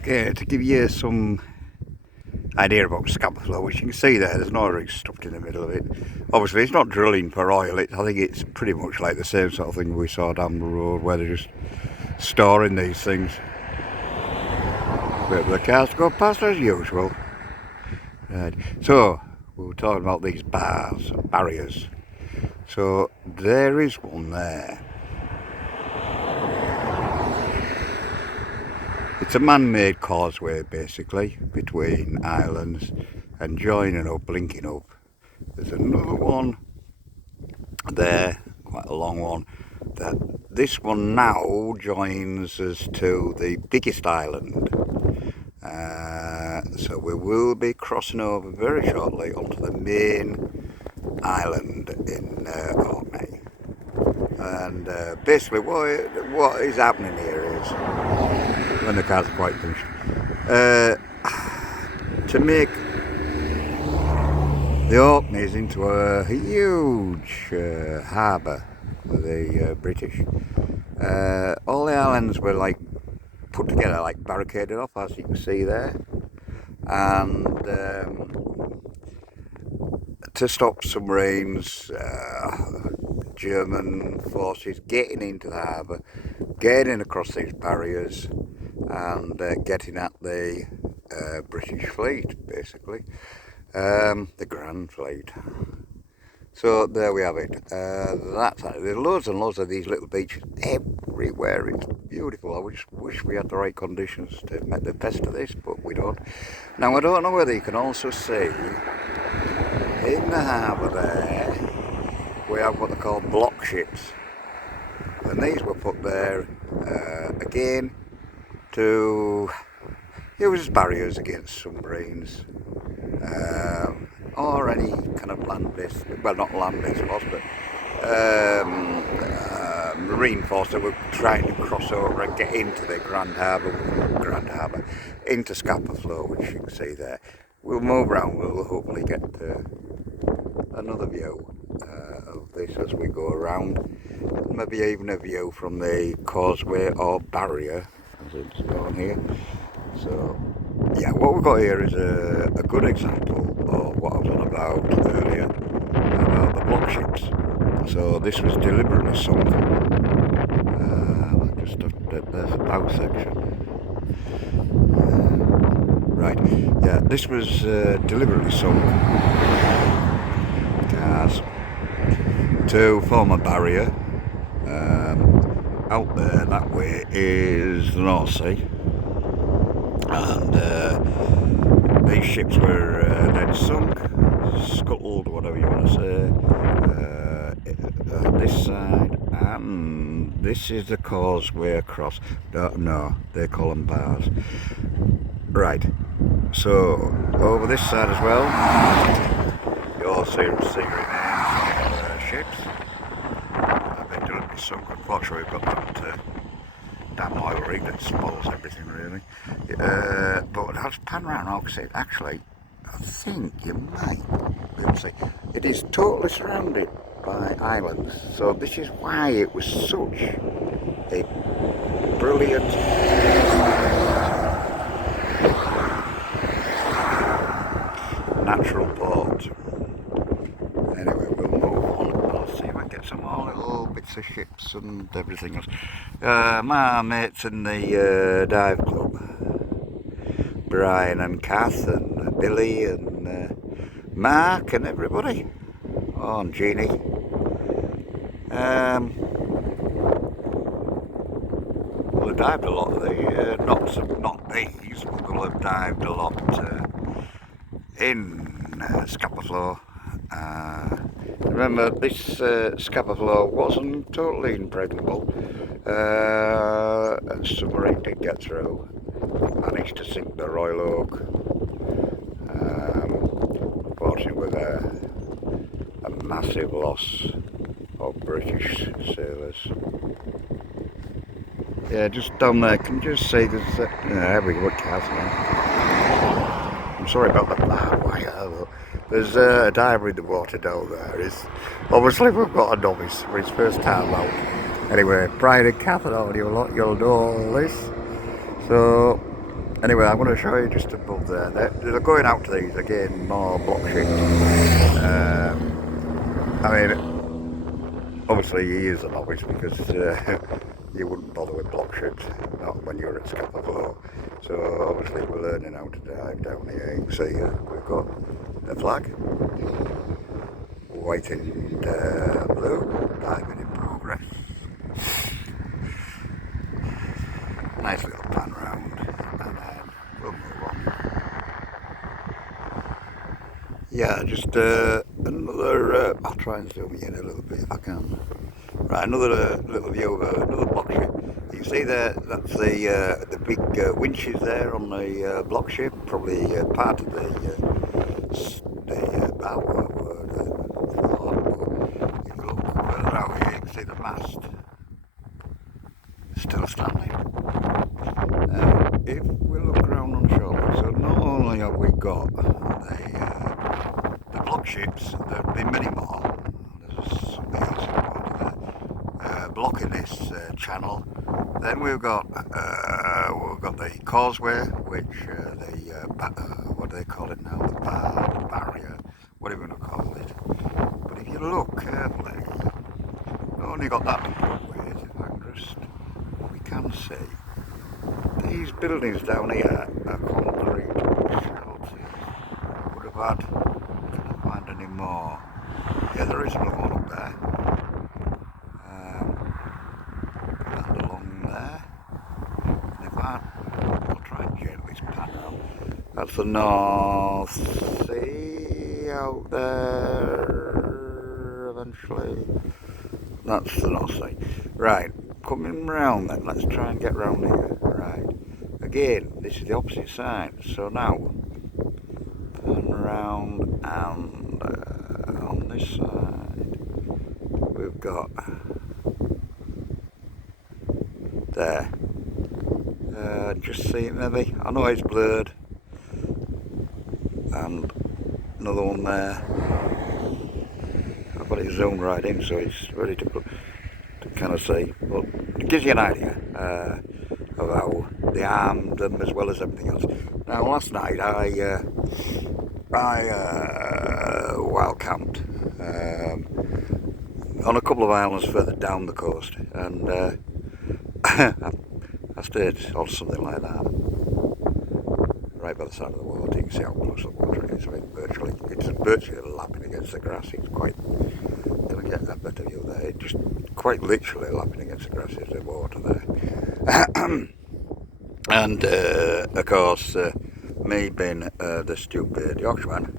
Okay, to give you some idea about scamper flow, which you can see there's no rig stuffed in the middle of it. Obviously it's not drilling for oil, I think it's pretty much like the same sort of thing we saw down the road where they're just storing these things. Wait for the cars to go past as usual. Right, so we were talking about these barriers. So there is one there. It's a man-made causeway basically between islands and joining up, linking up. There's another one there, quite a long one. This one now joins us to the biggest island. So we will be crossing over very shortly onto the main island in Orkney. And basically what is happening here is, when the cars are quite finished, to make the Orkneys into a huge harbour for the British. All the islands were like put together, like barricaded off, as you can see there, and to stop submarines, German forces getting into the harbour, getting across these barriers and getting at the British fleet, basically, the Grand Fleet. So there we have it. That's it. There's loads and loads of these little beaches everywhere. It's beautiful. I wish we had the right conditions to make the best of this, but we don't. Now I don't know whether you can also see in the harbour there we have what they call block ships, and these were put there again to use as barriers against submarines. Or any kind of land-based, well not land-based force, but marine force that were trying to cross over and get into the Grand Harbour, into scamper flow, which you can see there. We'll move around, we'll hopefully get another view of this as we go around, maybe even a view from the causeway or barrier as it's gone here. So yeah, what we've got here is a good example of what I was on about earlier, about the block ships. So this was deliberately sunk, just at the bow section. Right, yeah, this was deliberately sunk, cars, to form a barrier. Out there, that way, is the North Sea. And these ships were then sunk, scuttled, whatever you want to say, this side, and this is the causeway across. No, they call them bars. Right, so over this side as well, you'll see remains of ships. They've been deliberately sunk. Unfortunately, we've got that damn oil rig that spoils everything really. But I'll just pan around opposite. Actually, I think you might be able to see it is totally surrounded by islands. So this is why it was such a brilliant natural port. Anyway, we'll move on. I'll see if I can get some more little bits of ships and everything else. My mates in the dive club, Brian and Kath and Billy and Mark and everybody. Oh, and Jeannie. Well, they dived a lot of the, not these, but they'll have dived a lot in scamper flow. Remember, this scamper flow wasn't totally impregnable. And submarine did get through, managed to sink the Royal Oak, unfortunately with a massive loss of British sailors. Yeah, just down there, can you just see there's there we go, I'm sorry about the bad wire, but there's a diver in the water down there. Obviously we've got a novice for his first time out. Anyway, Brian and Kath and all you'll know all this. So Anyway, I want to show you just above there. They're going out to these again, more block ships. I mean, obviously he is a novice because you wouldn't bother with block ships, not when you're at Scapa Flow. So obviously we're learning how to dive down here. You can see we've got a flag, white and blue, diving in progress. Nice little pan round, and then we'll move on. Yeah, just another, I'll try and zoom in a little bit if I can. Right, another little view of another block ship. You can see there, that's the big winches there on the block ship, probably part of the bow or the floor. If you look further out here, you can see the mast still standing. If we look around on shore, so not only have we got the block ships, there'll be many more. There's something else blocking this channel. Then we've got the causeway, which what do they call it now? The barrier, whatever you want to call it. But if you look carefully, we've only got that to put with. If I can just, we can see these buildings down here are concrete shelters. Would have had. Can I find any more? Yeah, there is another one up there. And along there. And if I'll try and gently pan out. That's the North Sea out there. Eventually, that's the North Sea. Right, coming round then. Let's try and get round here. Right. Again, this is the opposite side. So now, pan round and on this side, we've got there. Just see it maybe. I know it's blurred. And another one there. I've got it zoomed right in, so it's very difficult to kind of see. But it gives you an idea of how they armed them as well as everything else. Now, last night I wild camped on a couple of islands further down the coast, and I stayed on something like that, right by the side of the water. You can see how close the water is. I mean, it's virtually lapping against the grass. It's quite, can I get a better view there? It's just quite literally lapping against the grass is the water there. And of course, me being the stupid Yorkshireman,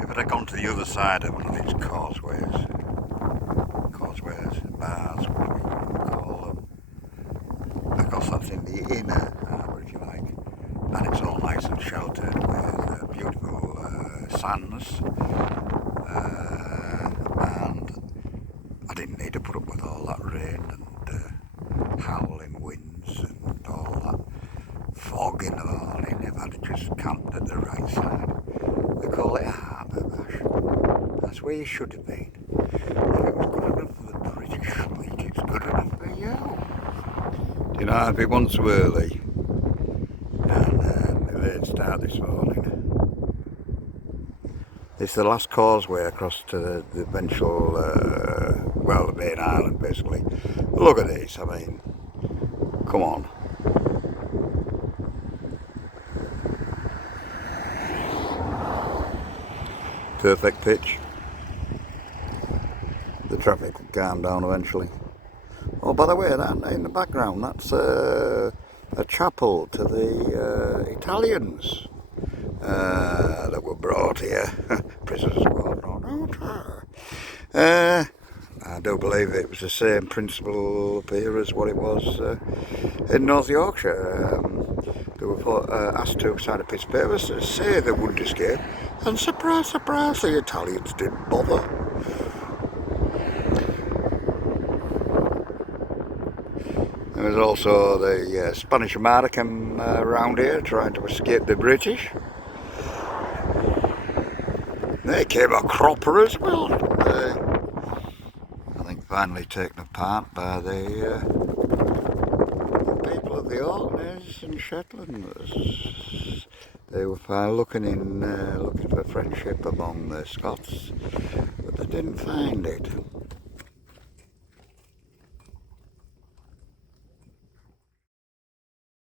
if I'd gone to the other side of one of these causeways, bars, whatever you call them, of course that's in the inner harbour, if you like, and it's all nice and sheltered with beautiful sands, and I didn't need to put up with all that rain and howling winds and all that fog in the morning. If I'd just camped at the right side, we call it a harbour bash. That's where you should have been. If it was good enough for the British fleet, it's good enough for you. You know, I'd be one too early, and a late start this morning. It's the last causeway across to the eventual, well, the main island basically. Look at this, I mean, come on. Perfect pitch. The traffic will calm down eventually. Oh, by the way, that in the background, that's a chapel to the Italians that were brought here. Prisoners of war, I do believe it was the same principle up here as what it was in North Yorkshire. They were asked to sign a piece of paper to say they wouldn't escape, and surprise, surprise, the Italians didn't bother. There was also the Spanish Armada came around here trying to escape the British. They came a cropper as well. I think finally taken apart by the people of the Orkneys and Shetlanders. They were looking for friendship among the Scots, but they didn't find it.